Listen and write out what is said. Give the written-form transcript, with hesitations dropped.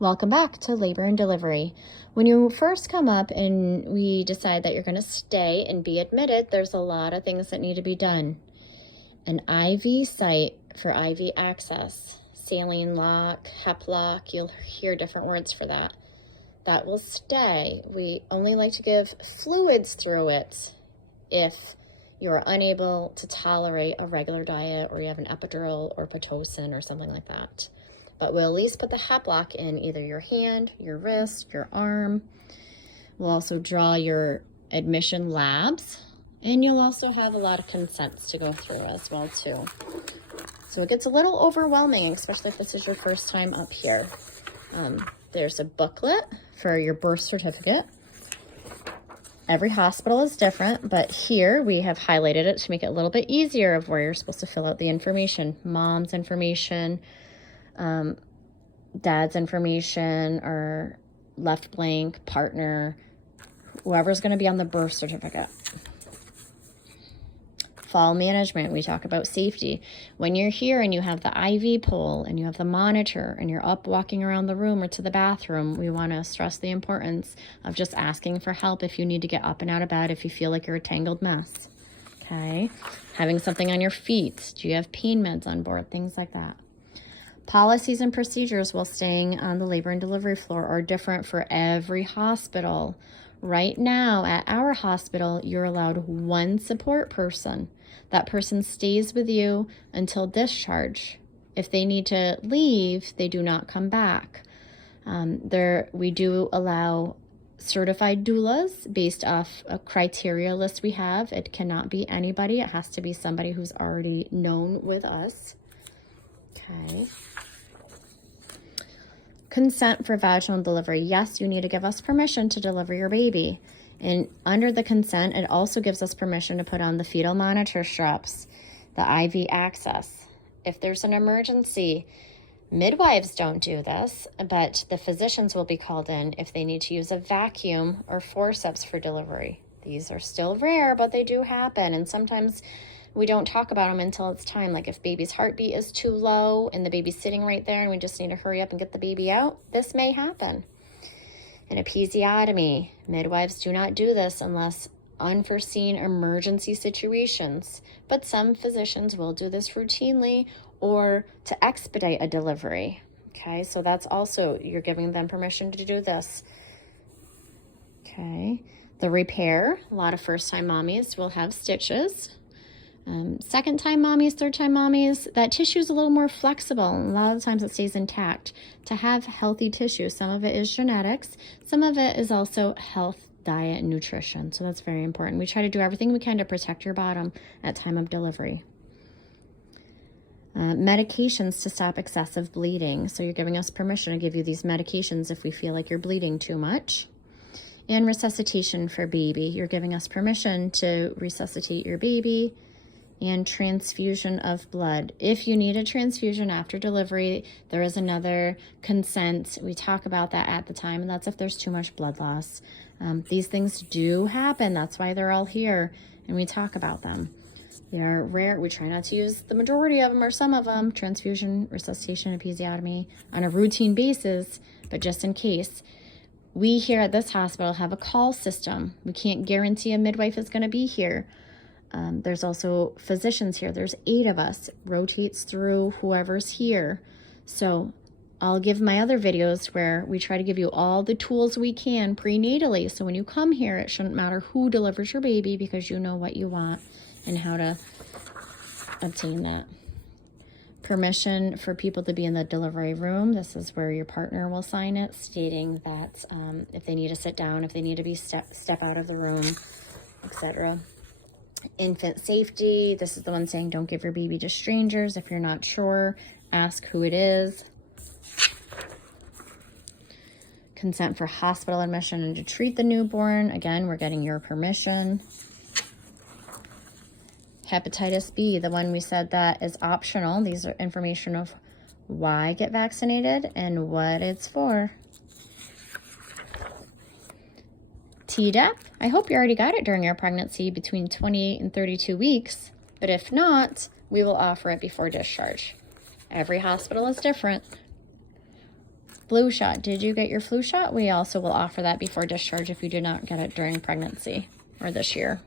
Welcome back to Labor and Delivery. When you first come up and we decide that you're going to stay and be admitted, there's a lot of things that need to be done. An IV site for IV access, saline lock, hep lock, you'll hear different words for that. That will stay. We only like to give fluids through it if you're unable to tolerate a regular diet or you have an epidural or Pitocin or something like that. But we'll at least put the hep lock in either your hand, your wrist, your arm. We'll also draw your admission labs, and you'll also have a lot of consents to go through as well too. So it gets a little overwhelming, especially if this is your first time up here. There's a booklet for your birth certificate. Every hospital is different, but here we have highlighted it to make it a little bit easier of where you're supposed to fill out the information. Mom's information, dad's information, or left blank, partner, whoever's going to be on the birth certificate. Fall management, we talk about safety. When you're here and you have the IV pole and you have the monitor and you're up walking around the room or to the bathroom, we want to stress the importance of just asking for help if you need to get up and out of bed, if you feel like you're a tangled mess. Okay? Having something on your feet. Do you have pain meds on board? Things like that. Policies and procedures while staying on the labor and delivery floor are different for every hospital. Right now at our hospital, you're allowed one support person. That person stays with you until discharge. If they need to leave, they do not come back. We do allow certified doulas based off a criteria list we have. It cannot be anybody. It has to be somebody who's already known with us. Okay. Consent for vaginal delivery. Yes, you need to give us permission to deliver your baby. And under the consent, it also gives us permission to put on the fetal monitor straps, the IV access. If there's an emergency, midwives don't do this, but the physicians will be called in if they need to use a vacuum or forceps for delivery. These are still rare, but they do happen. And sometimes we don't talk about them until it's time. Like if baby's heartbeat is too low and the baby's sitting right there and we just need to hurry up and get the baby out, this may happen. An episiotomy, midwives do not do this unless unforeseen emergency situations, but some physicians will do this routinely or to expedite a delivery. Okay, so that's also, you're giving them permission to do this. Okay, the repair, a lot of first-time mommies will have stitches. Second-time mommies, third-time mommies, that tissue is a little more flexible. And a lot of the times it stays intact. To have healthy tissue, some of it is genetics. Some of it is also health, diet, and nutrition. So that's very important. We try to do everything we can to protect your bottom at time of delivery. Medications to stop excessive bleeding. So you're giving us permission to give you these medications if we feel like you're bleeding too much. And resuscitation for baby. You're giving us permission to resuscitate your baby. And transfusion of blood. If you need a transfusion after delivery, there is another consent. We talk about that at the time, and that's if there's too much blood loss. These things do happen. That's why they're all here, and we talk about them. They are rare. We try not to use the majority of them or some of them. Transfusion, resuscitation, episiotomy on a routine basis, but just in case. We here at this hospital have a call system. We can't guarantee a midwife is going to be here. There's also physicians here. There's 8 of us. It rotates through whoever's here. So I'll give my other videos where we try to give you all the tools we can prenatally. So when you come here, it shouldn't matter who delivers your baby because you know what you want and how to obtain that. Permission for people to be in the delivery room. This is where your partner will sign it, stating that if they need to sit down, if they need to be step out of the room, etc. Infant safety, this is the one saying don't give your baby to strangers. If you're not sure, ask who it is. Consent for hospital admission and to treat the newborn. Again, we're getting your permission. Hepatitis B, the one we said that is optional. These are information of why get vaccinated and what it's for. Tdap, I hope you already got it during your pregnancy between 28 and 32 weeks, but if not, we will offer it before discharge. Every hospital is different. Flu shot. Did you get your flu shot? We also will offer that before discharge if you did not get it during pregnancy or this year.